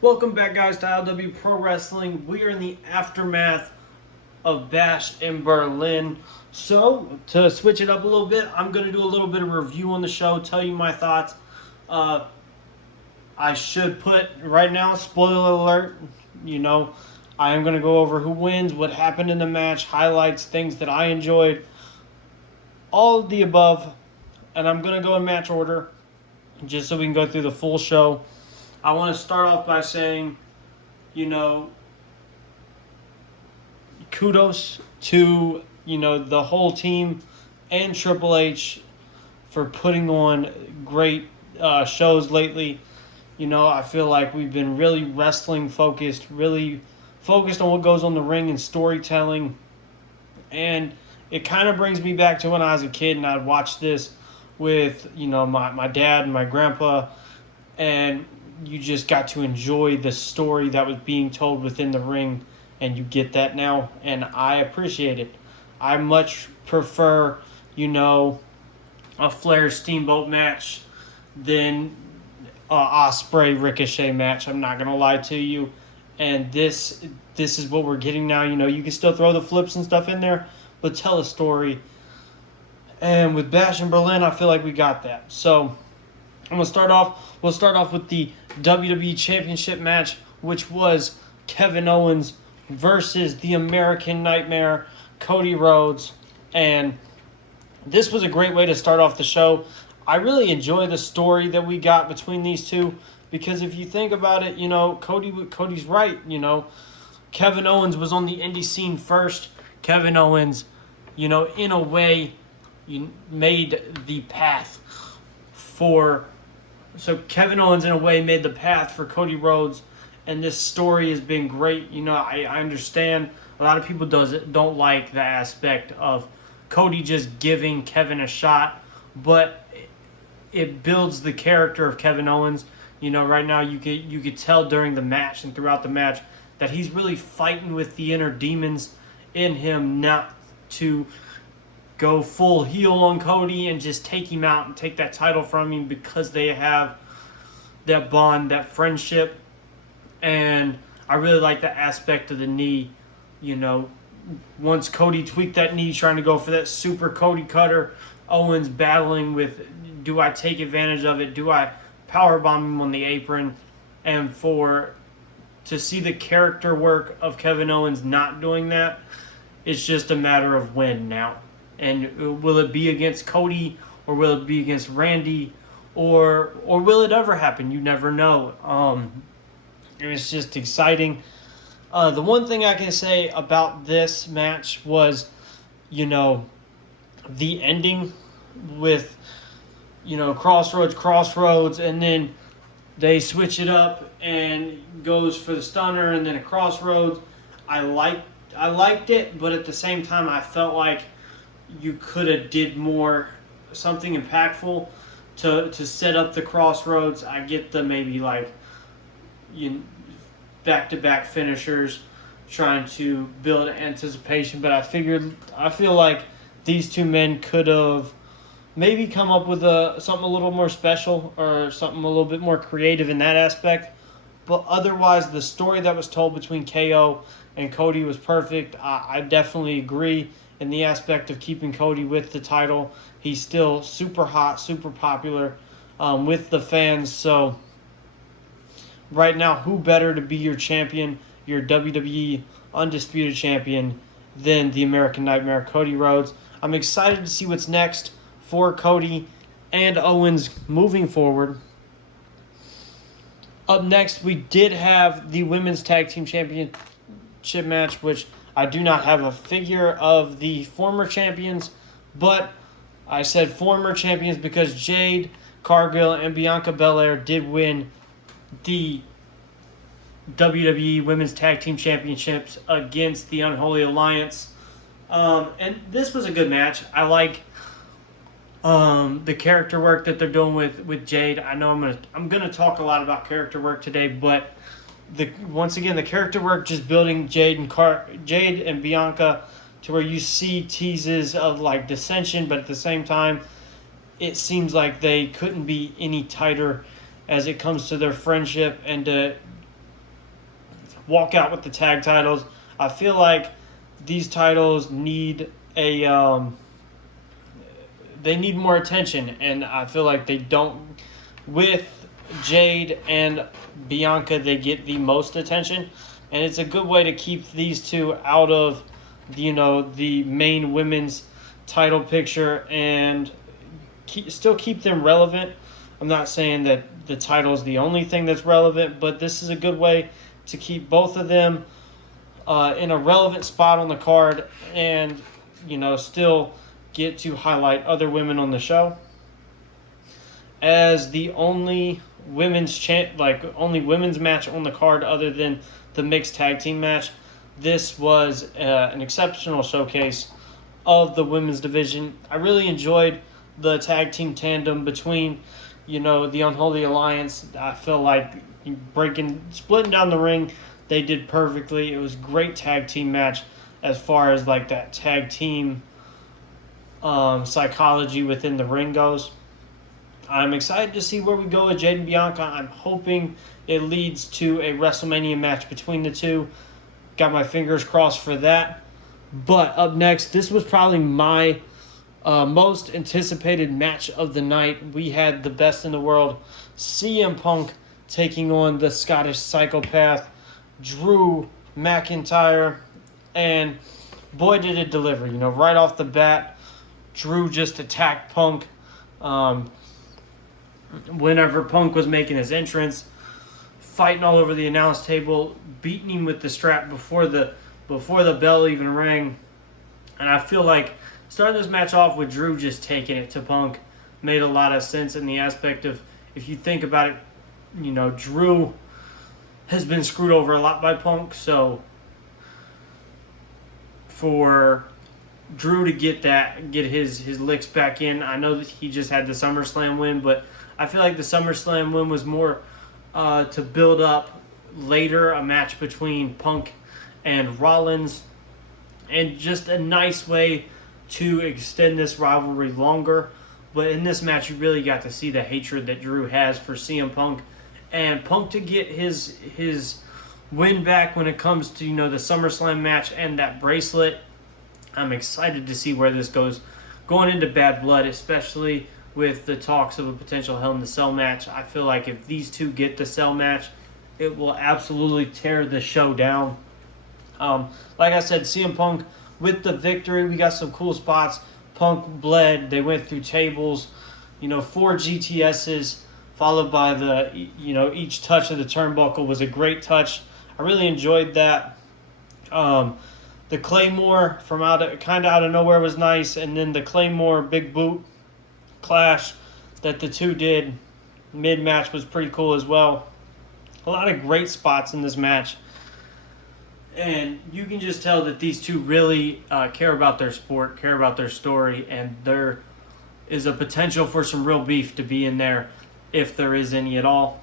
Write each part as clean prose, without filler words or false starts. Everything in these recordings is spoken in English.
Welcome back, guys, to LW Pro Wrestling. We are in the aftermath of Bash in Berlin. So, to switch it up a little bit, I'm going to do a little bit of review on the show, tell you my thoughts. I should put, right now, spoiler alert, I am going to go over who wins, what happened in the match, highlights, things that I enjoyed, all of the above. And I'm going to go in match order, just so we can go through the full show. I want to start off by saying, kudos to, the whole team and Triple H for putting on great shows lately. I feel like we've been really wrestling focused, really focused on what goes on the ring and storytelling. And it kind of brings me back to when I was a kid and I'd watch this with, my dad and my grandpa. And you just got to enjoy the story that was being told within the ring, and you get that now, and I appreciate it. I much prefer, a Flair Steamboat match than a Osprey Ricochet match. I'm not gonna lie to you, and this is what we're getting now. You can still throw the flips and stuff in there, but tell a story. And with Bash in Berlin, I feel like we got that. So We'll start off with the WWE Championship match, which was Kevin Owens versus the American Nightmare, Cody Rhodes. And this was a great way to start off the show. I really enjoy the story that we got between these two, because if you think about it, Cody's right. Kevin Owens was on the indie scene first. Kevin Owens, in a way, made the path for... So Kevin Owens, in a way, made the path for Cody Rhodes, and this story has been great. I understand a lot of people don't like the aspect of Cody just giving Kevin a shot, but it builds the character of Kevin Owens. Right now you could tell during the match and throughout the match that he's really fighting with the inner demons in him, not to go full heel on Cody and just take him out and take that title from him, because they have that bond, that friendship. And I really like the aspect of the knee. Once Cody tweaked that knee trying to go for that super Cody cutter, Owens battling with, do I take advantage of it? Do I powerbomb him on the apron? And to see the character work of Kevin Owens not doing that, it's just a matter of when now. And will it be against Cody, or will it be against Randy, or will it ever happen? You never know. It's just exciting. The one thing I can say about this match was, the ending with, Crossroads, and then they switch it up and goes for the stunner and then a Crossroads. I liked it, but at the same time I felt like you could have did more, something impactful to set up the Crossroads. I get the maybe back-to-back finishers trying to build anticipation, but I feel like these two men could have maybe come up with something a little more special, or something a little bit more creative in that aspect. But otherwise, the story that was told between KO and Cody was perfect. I definitely agree in the aspect of keeping Cody with the title. He's still super hot, super popular with the fans. So right now, who better to be your champion, your WWE Undisputed Champion, than the American Nightmare, Cody Rhodes? I'm excited to see what's next for Cody and Owens moving forward. Up next, we did have the Women's Tag Team Championship match, which I do not have a figure of the former champions, but I said former champions because Jade Cargill and Bianca Belair did win the WWE Women's Tag Team Championships against the Unholy Alliance. And this was a good match. I like the character work that they're doing with Jade. I know I'm gonna talk a lot about character work today, but once again the character work, just building Jade and Bianca to where you see teases of dissension, but at the same time it seems like they couldn't be any tighter as it comes to their friendship and to walk out with the tag titles. I feel like these titles need they need more attention, and I feel like they don't. With Jade and Bianca, they get the most attention, and it's a good way to keep these two out of, the main women's title picture and still keep them relevant. I'm not saying that the title is the only thing that's relevant, but this is a good way to keep both of them in a relevant spot on the card and, still get to highlight other women on the show. As the only women's match on the card other than the mixed tag team match, this was an exceptional showcase of the women's division. I really enjoyed the tag team tandem between, the Unholy Alliance. I feel like splitting down the ring, they did perfectly. It was a great tag team match as far as like that tag team psychology within the ring goes. I'm excited to see where we go with Jade and Bianca. I'm hoping it leads to a WrestleMania match between the two. Got my fingers crossed for that. But up next, this was probably my most anticipated match of the night. We had the best in the world, CM Punk taking on the Scottish Psychopath, Drew McIntyre. And boy, did it deliver. Right off the bat, Drew just attacked Punk. Whenever Punk was making his entrance, fighting all over the announce table, beating him with the strap before the bell even rang. And I feel like starting this match off with Drew just taking it to Punk made a lot of sense in the aspect of, if you think about it, Drew has been screwed over a lot by Punk, so for Drew to get his licks back in, I know that he just had the SummerSlam win, but I feel like the SummerSlam win was more to build up later a match between Punk and Rollins, and just a nice way to extend this rivalry longer. But in this match, you really got to see the hatred that Drew has for CM Punk, and Punk to get his win back when it comes to the SummerSlam match and that bracelet. I'm excited to see where this goes going into Bad Blood, especially with the talks of a potential Hell in the Cell match. I feel like if these two get the Cell match, it will absolutely tear the show down. Like I said, CM Punk with the victory. We got some cool spots. Punk bled. They went through tables. 4 GTSs followed by the, each touch of the turnbuckle was a great touch. I really enjoyed that. The Claymore from out of nowhere was nice, and then the Claymore big boot clash that the two did mid-match was pretty cool as well. A lot of great spots in this match, and you can just tell that these two really care about their sport, care about their story, and there is a potential for some real beef to be in there if there is any at all.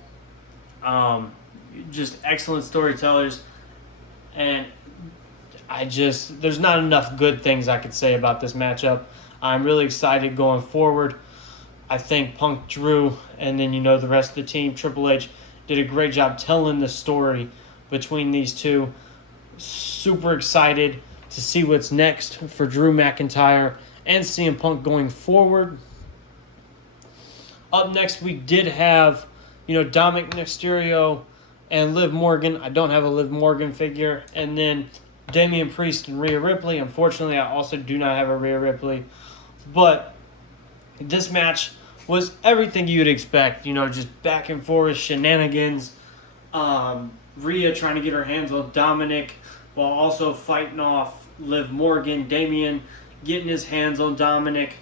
Just excellent storytellers, and there's not enough good things I could say about this matchup. I'm really excited going forward. I think Punk, Drew, and then the rest of the team, Triple H, did a great job telling the story between these two. Super excited to see what's next for Drew McIntyre and CM Punk going forward. Up next, we did have, Dominic Mysterio and Liv Morgan. I don't have a Liv Morgan figure. And then Damian Priest and Rhea Ripley. Unfortunately, I also do not have a Rhea Ripley. But this match was everything you'd expect. Just back and forth shenanigans. Rhea trying to get her hands on Dominic while also fighting off Liv Morgan. Damian getting his hands on Dominic.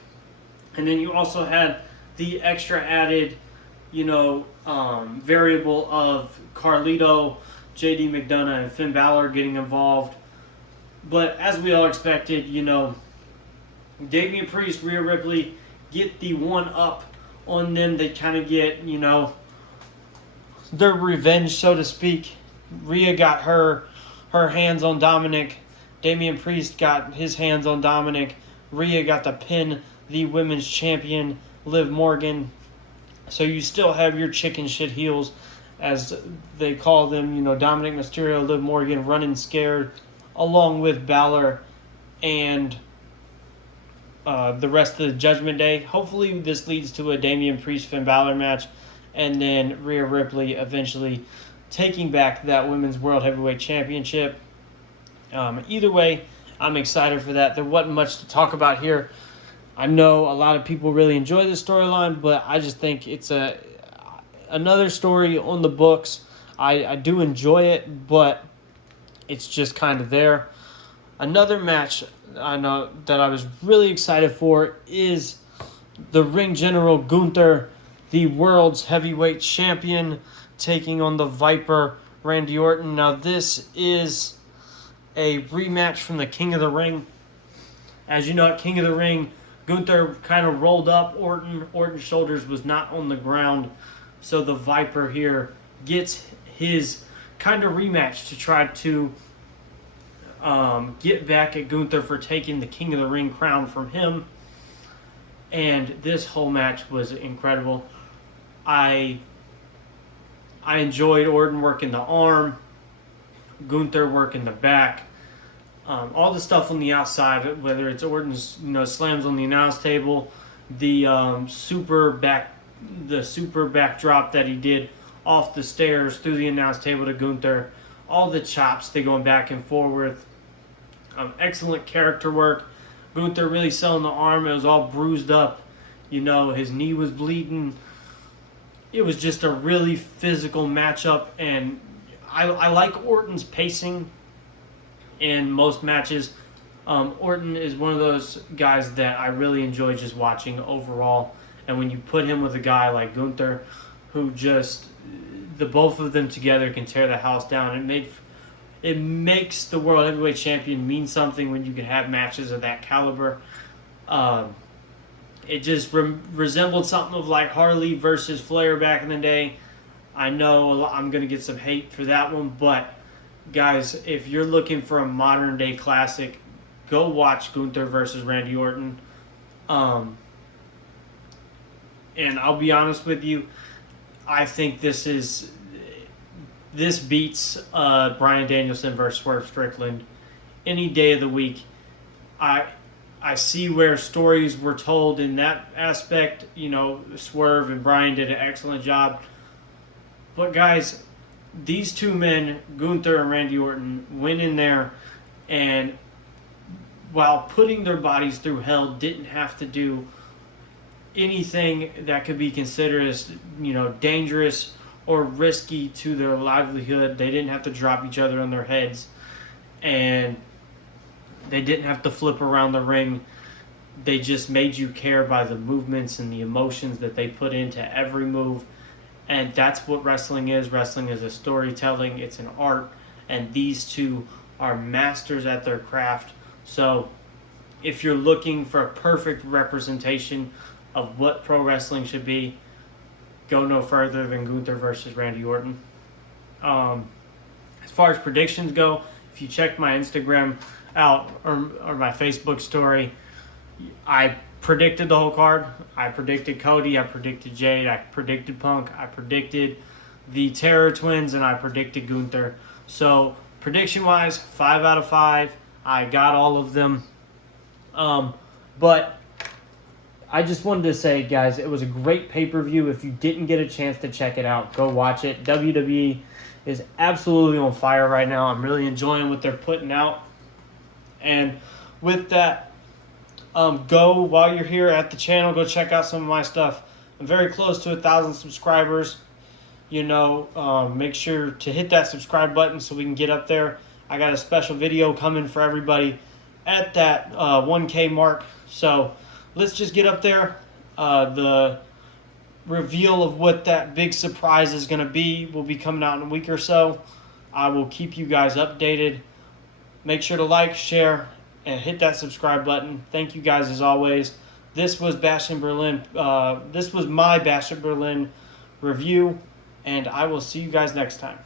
And then you also had the extra added, variable of Carlito, JD McDonough, and Finn Balor getting involved. But as we all expected, Damian Priest, Rhea Ripley get the one-up on them. They kind of get, their revenge, so to speak. Rhea got her hands on Dominic. Damian Priest got his hands on Dominic. Rhea got to pin the women's champion, Liv Morgan. So you still have your chicken shit heels as they call them, Dominic Mysterio, Liv Morgan, running scared, along with Balor and the rest of the Judgment Day. Hopefully this leads to a Damian Priest-Finn Balor match, and then Rhea Ripley eventually taking back that Women's World Heavyweight Championship. Either way, I'm excited for that. There wasn't much to talk about here. I know a lot of people really enjoy this storyline, but I just think it's another story on the books. I do enjoy it, but it's just kind of there. Another match I know that I was really excited for is the Ring General Gunther, the world's heavyweight champion, taking on the Viper Randy Orton. Now this is a rematch from the King of the Ring. As you know, at King of the Ring, Gunther kind of rolled up Orton. Orton's shoulders was not on the ground. So the Viper here gets his kind of rematch to try to get back at Gunther for taking the King of the Ring crown from him. And this whole match was incredible. I enjoyed Orton working the arm, Gunther working the back, all the stuff on the outside, whether it's Orton's slams on the announce table, the super backdrop that he did off the stairs through the announce table to Gunther, all the chops, they going back and forth. Excellent character work. Gunther really selling the arm. It was all bruised up. His knee was bleeding. It was just a really physical matchup, and I like Orton's pacing in most matches. Orton is one of those guys that I really enjoy just watching overall. And when you put him with a guy like Gunther, who just, the both of them together can tear the house down. It makes the World Heavyweight Champion mean something when you can have matches of that caliber. It just resembled something of like Harley versus Flair back in the day. I know I'm going to get some hate for that one, but guys, if you're looking for a modern day classic, go watch Gunther versus Randy Orton. And I'll be honest with you, I think this beats Bryan Danielson versus Swerve Strickland any day of the week. I see where stories were told in that aspect. Swerve and Bryan did an excellent job. But guys, these two men, Gunther and Randy Orton, went in there and while putting their bodies through hell, didn't have to do anything that could be considered as, dangerous or risky to their livelihood. They didn't have to drop each other on their heads, and they didn't have to flip around the ring. They just made you care by the movements and the emotions that they put into every move. And that's what wrestling is. Wrestling is a storytelling. It's an art. And these two are masters at their craft. So if you're looking for a perfect representation of what pro wrestling should be, go no further than Gunther versus Randy Orton. As far as predictions go, if you check my Instagram out or my Facebook story, I predicted the whole card. I predicted Cody, I predicted Jade, I predicted Punk, I predicted the Terror Twins, and I predicted Gunther. So prediction-wise, 5 out of 5. I got all of them. But I just wanted to say, guys, it was a great pay-per-view. If you didn't get a chance to check it out, go watch it. WWE is absolutely on fire right now. I'm really enjoying what they're putting out. And with that, go, while you're here at the channel, go check out some of my stuff. I'm very close to 1,000 subscribers. Make sure to hit that subscribe button so we can get up there. I got a special video coming for everybody at that 1K mark. So let's just get up there. The reveal of what that big surprise is going to be will be coming out in a week or so. I will keep you guys updated. Make sure to like, share, and hit that subscribe button. Thank you guys as always. This was Bash in Berlin. This was my Bash in Berlin review, and I will see you guys next time.